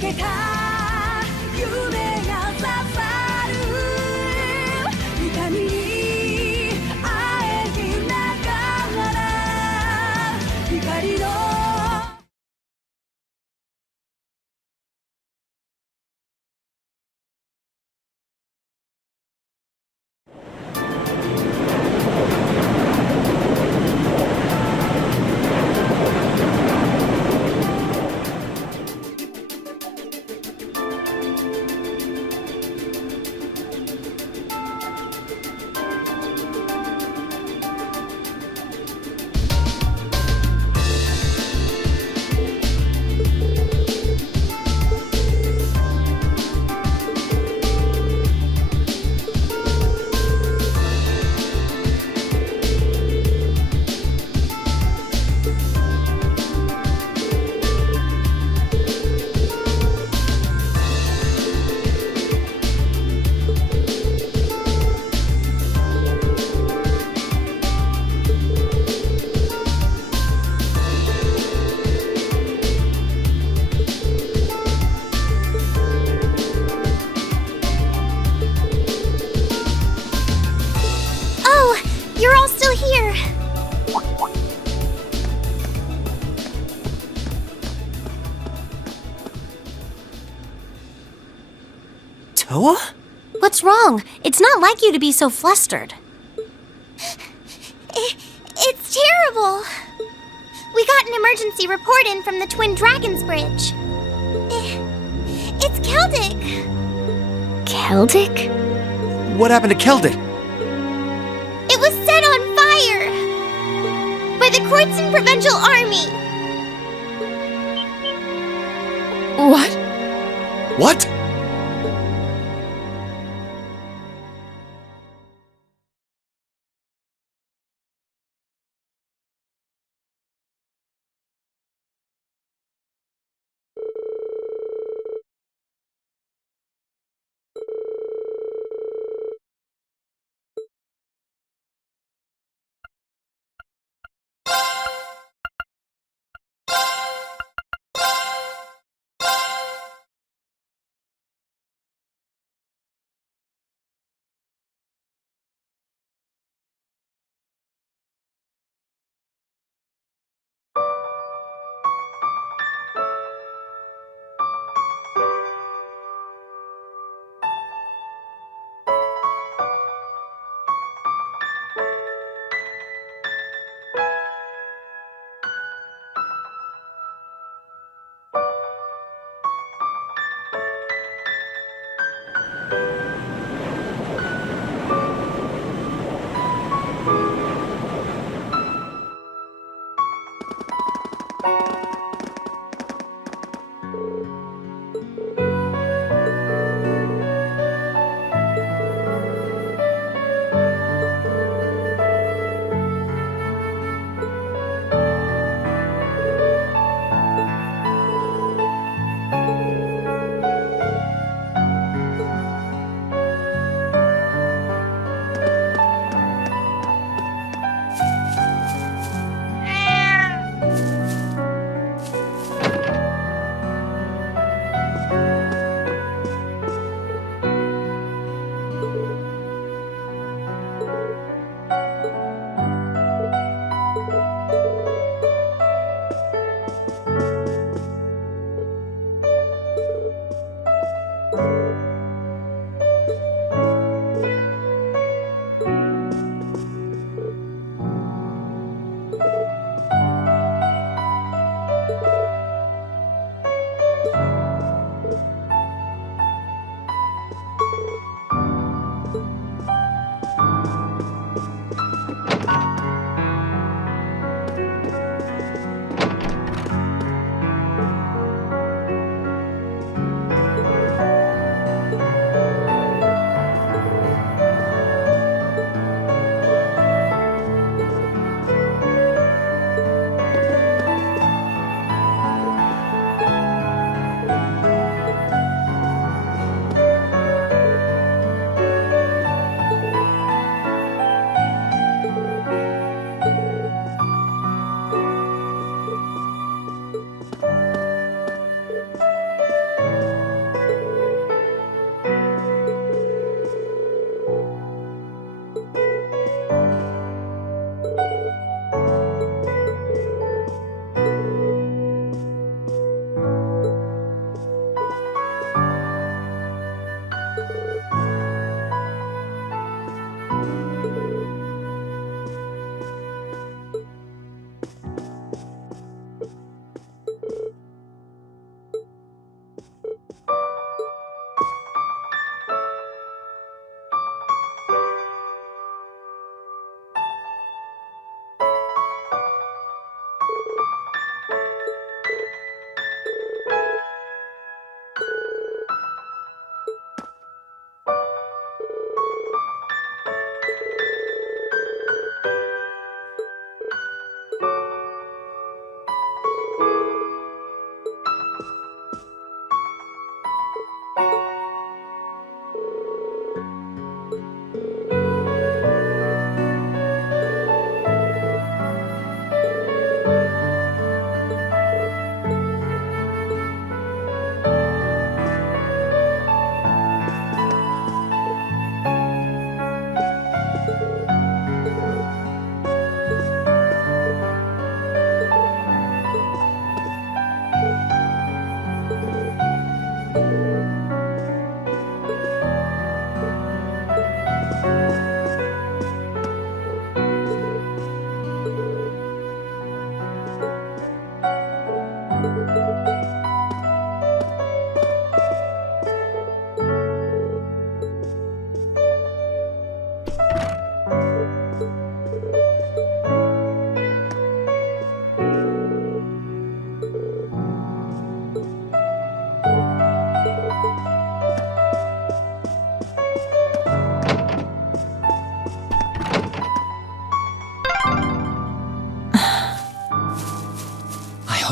けた夢が刺さる痛みにあえぎながら光のToa? What's wrong? It's not like you to be so flustered. It's terrible. We got an emergency report in from the Twin Dragons Bridge. It's Celdic. Celdic? What happened to Celdic? It was set on fire by the courts and Provincial Army. What? What? I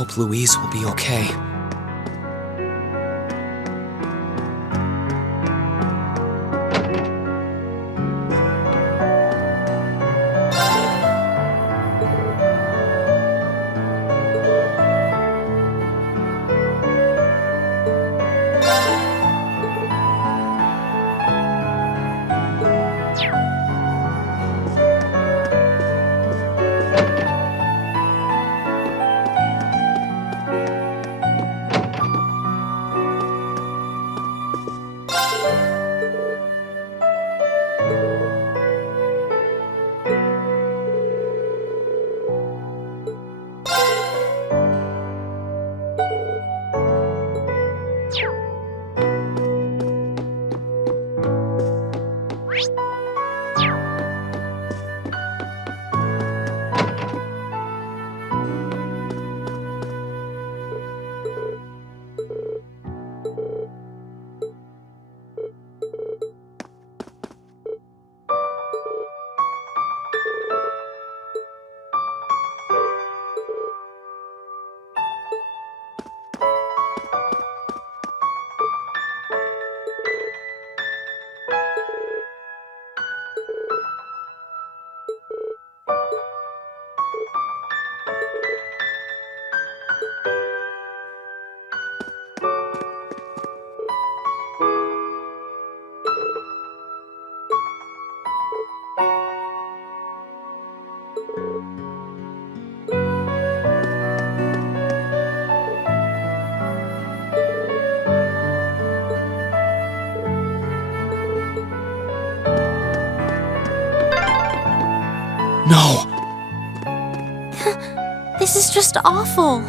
hope Louise will be okay. No! This is just awful.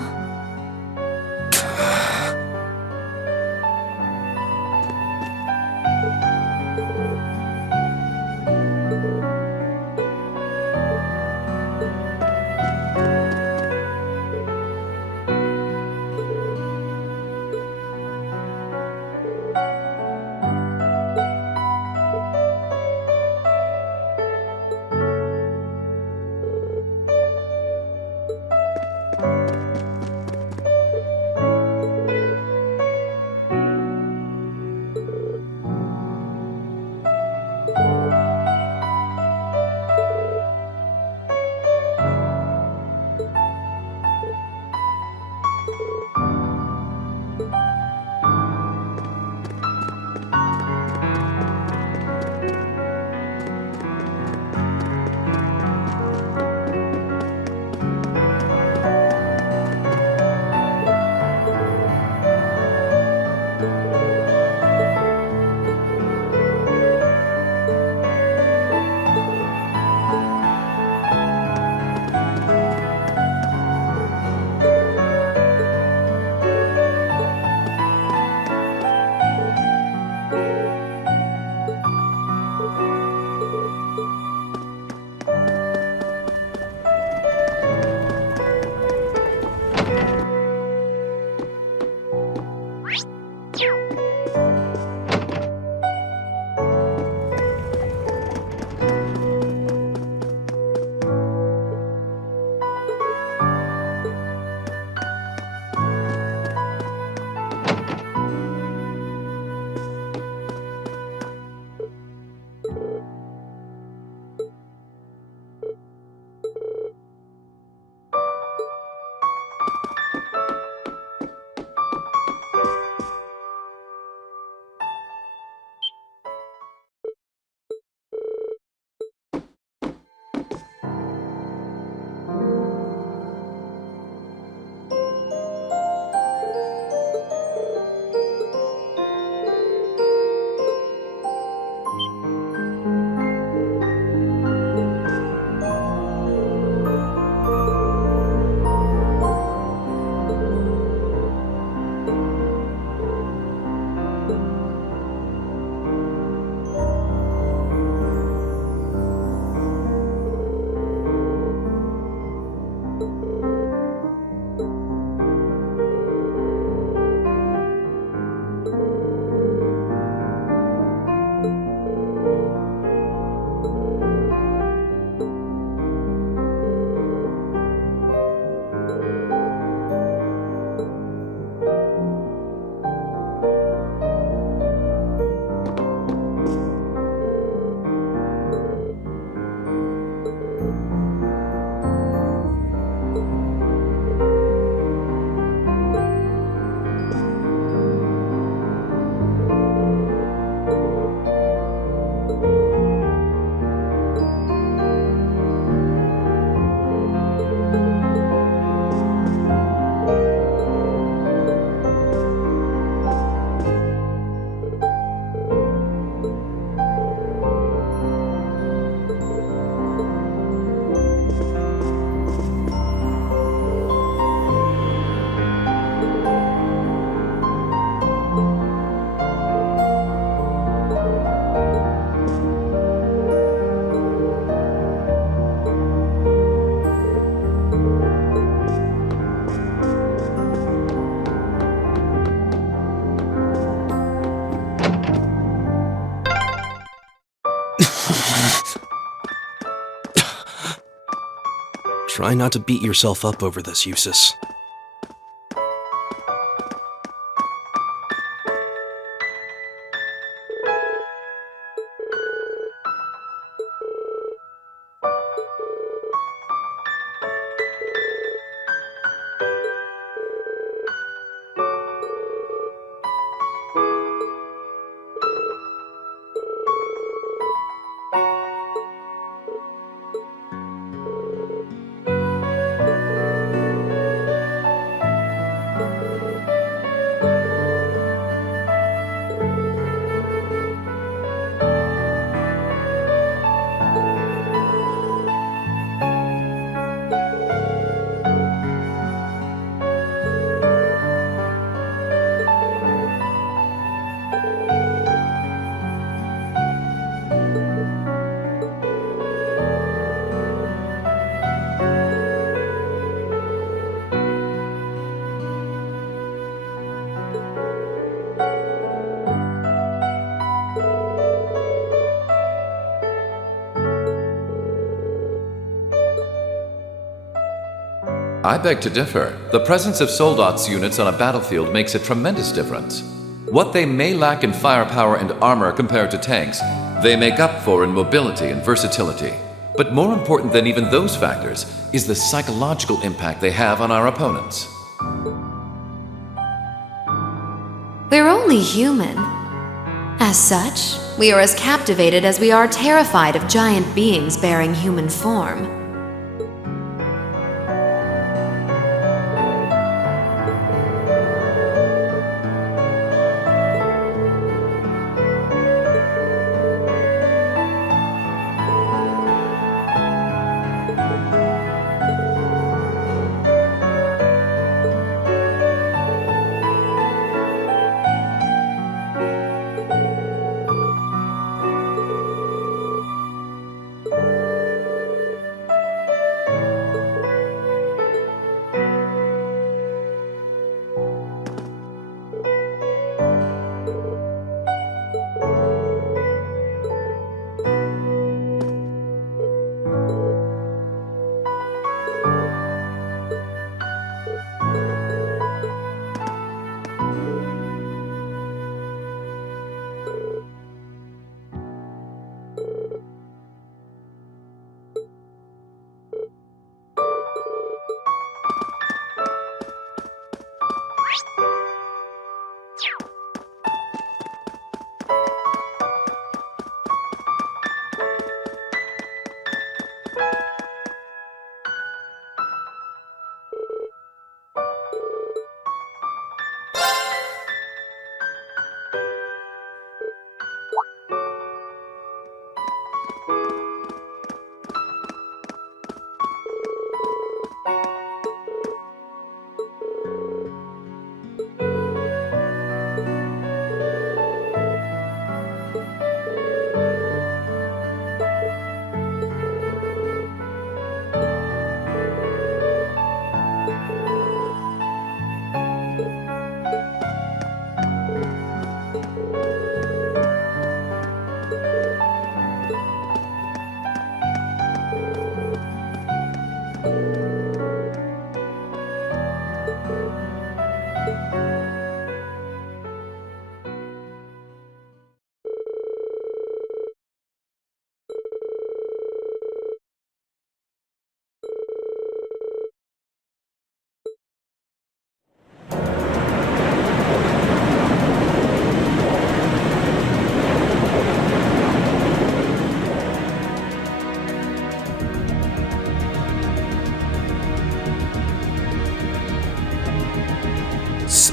Try not to beat yourself up over this, Eustace. I beg to differ. The presence of Soldat's units on a battlefield makes a tremendous difference. What they may lack in firepower and armor compared to tanks, they make up for in mobility and versatility. But more important than even those factors is the psychological impact they have on our opponents. We're only human. As such, we are as captivated as we are terrified of giant beings bearing human form.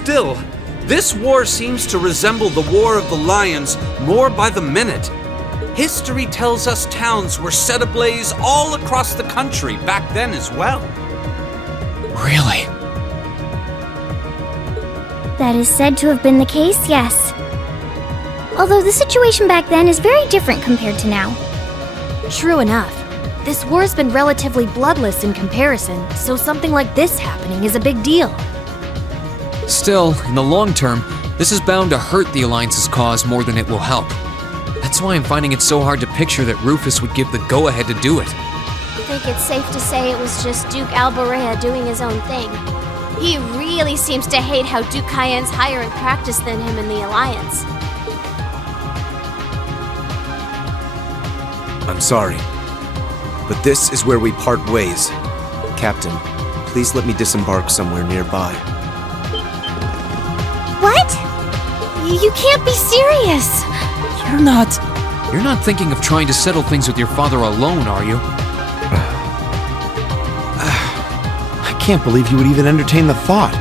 Still, this war seems to resemble the War of the Lions more by the minute. History tells us towns were set ablaze all across the country back then as well. Really? That is said to have been the case, yes. Although the situation back then is very different compared to now. True enough. This war's been relatively bloodless in comparison, so something like this happening is a big deal. Still, in the long term, this is bound to hurt the Alliance's cause more than it will help. That's why I'm finding it so hard to picture that Rufus would give the go-ahead to do it. I think it's safe to say it was just Duke Albarea doing his own thing. He really seems to hate how Duke Cayenne's higher in practice than him in the Alliance. I'm sorry, but this is where we part ways. Captain, please let me disembark somewhere nearby. What? You can't be serious! You're not thinking of trying to settle things with your father alone, are you? I can't believe you would even entertain the thought.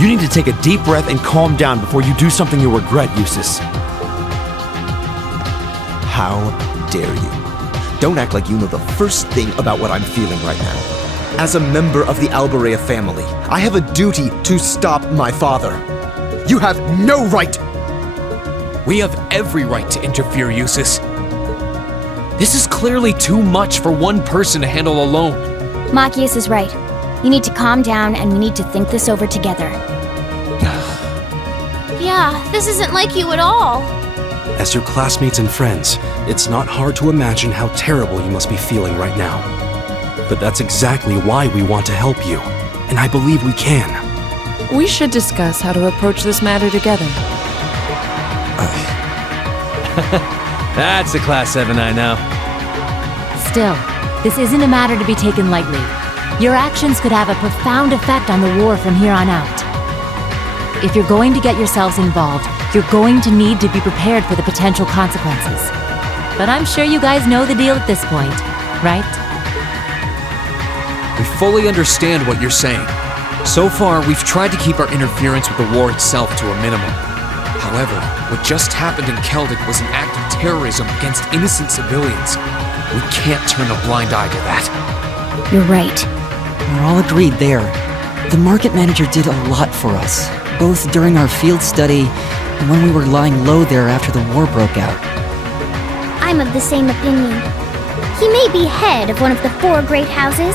You need to take a deep breath and calm down before you do something you'll regret, Eustace. How dare you? Don't act like you know the first thing about what I'm feeling right now. As a member of the Albarea family, I have a duty to stop my father. You have no right! We have every right to interfere, Eustace. This is clearly too much for one person to handle alone. Machias is right. You need to calm down and we need to think this over together. Yeah, this isn't like you at all. As your classmates and friends, it's not hard to imagine how terrible you must be feeling right now. But that's exactly why we want to help you, and I believe we can. We should discuss how to approach this matter together. That's a Class 7 I know. Still, this isn't a matter to be taken lightly. Your actions could have a profound effect on the war from here on out. If you're going to get yourselves involved, you're going to need to be prepared for the potential consequences. But I'm sure you guys know the deal at this point, right? We fully understand what you're saying. So far, we've tried to keep our interference with the war itself to a minimum. However, what just happened in Celdic was an act of terrorism against innocent civilians. We can't turn a blind eye to that. You're right. We're all agreed there. The market manager did a lot for us, both during our field study and when we were lying low there after the war broke out. I'm of the same opinion. He may be head of one of the 4 great houses,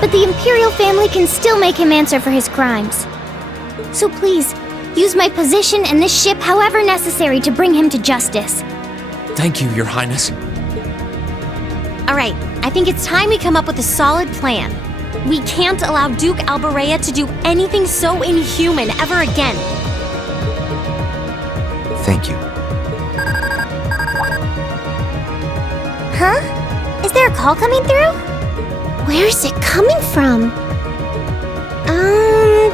but the Imperial family can still make him answer for his crimes. So please, use my position and this ship however necessary to bring him to justice. Thank you, Your Highness. Alright, I think it's time we come up with a solid plan. We can't allow Duke Albarea to do anything so inhuman ever again. Thank you. Huh? Is there a call coming through? Where's it coming from?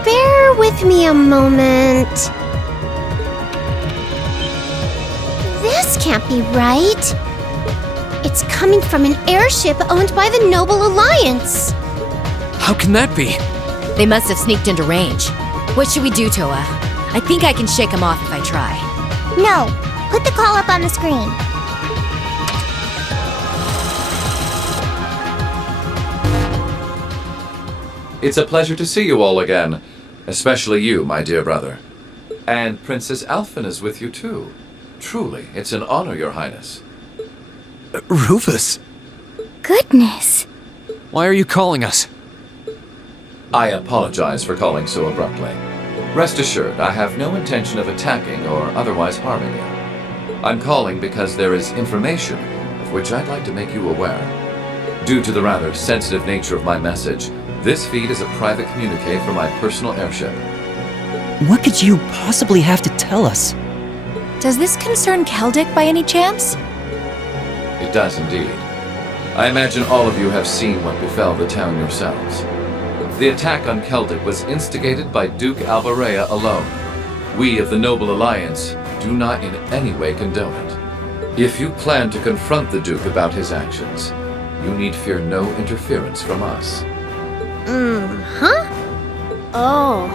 Bear with me a moment. This can't be right. It's coming from an airship owned by the Noble Alliance. How can that be? They must have sneaked into range. What should we do, Toa? I think I can shake them off if I try. No, put the call up on the screen. It's a pleasure to see you all again, especially you, my dear brother. And Princess Alphen is with you too. Truly, it's an honor, Your Highness. Rufus? Goodness. Why are you calling us? I apologize for calling so abruptly. Rest assured, I have no intention of attacking or otherwise harming you. I'm calling because there is information of which I'd like to make you aware. Due to the rather sensitive nature of my message, this feed is a private communique from my personal airship. What could you possibly have to tell us? Does this concern Celdic by any chance? It does indeed. I imagine all of you have seen what befell the town yourselves. The attack on Celdic was instigated by Duke Albarea alone. We of the Noble Alliance do not in any way condone it. If you plan to confront the Duke about his actions, you need fear no interference from us. Huh? Oh,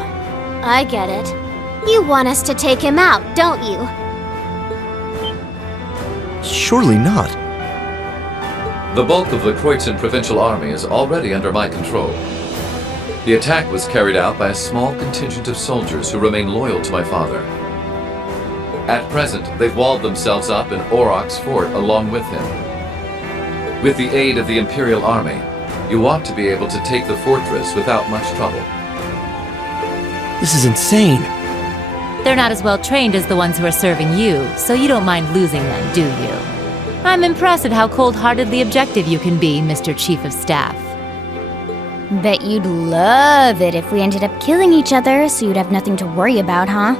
I get it. You want us to take him out, don't you? Surely not. The bulk of the Kreutzen Provincial Army is already under my control. The attack was carried out by a small contingent of soldiers who remain loyal to my father. At present, they've walled themselves up in Auroch's fort along with him. With the aid of the Imperial Army, you ought to be able to take the fortress without much trouble. This is insane. They're not as well trained as the ones who are serving you, so you don't mind losing them, do you? I'm impressed at how cold-heartedly objective you can be, Mr. Chief of Staff. Bet you'd love it if we ended up killing each other, so you'd have nothing to worry about, huh?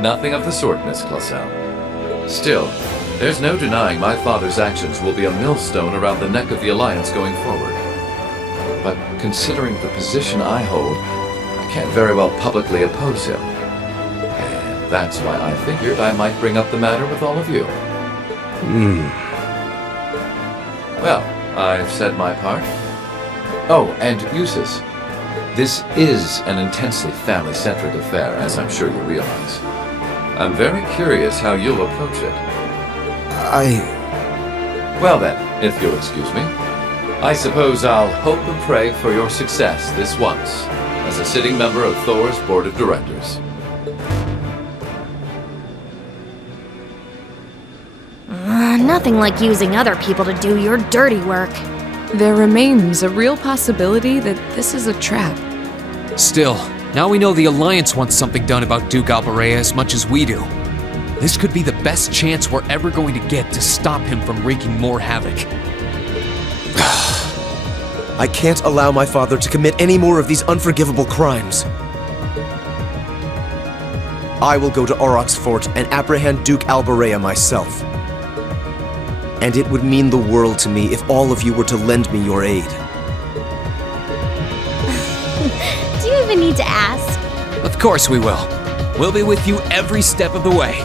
Nothing of the sort, Miss Clausel. Still, there's no denying my father's actions will be a millstone around the neck of the Alliance going forward. But considering the position I hold, I can't very well publicly oppose him. And that's why I figured I might bring up the matter with all of you. Well, I've said my part. Oh, and Eustace, this is an intensely family-centric affair, as I'm sure you realize. I'm very curious how you'll approach it. Well then, if you'll excuse me, I suppose I'll hope and pray for your success this once, as a sitting member of Thor's Board of Directors. Nothing like using other people to do your dirty work. There remains a real possibility that this is a trap. Still, now we know the Alliance wants something done about Duke Albarea as much as we do. This could be the best chance we're ever going to get to stop him from wreaking more havoc. I can't allow my father to commit any more of these unforgivable crimes. I will go to Auroch's fort and apprehend Duke Albarea myself. And it would mean the world to me if all of you were to lend me your aid. Do you even need to ask? Of course we will. We'll be with you every step of the way.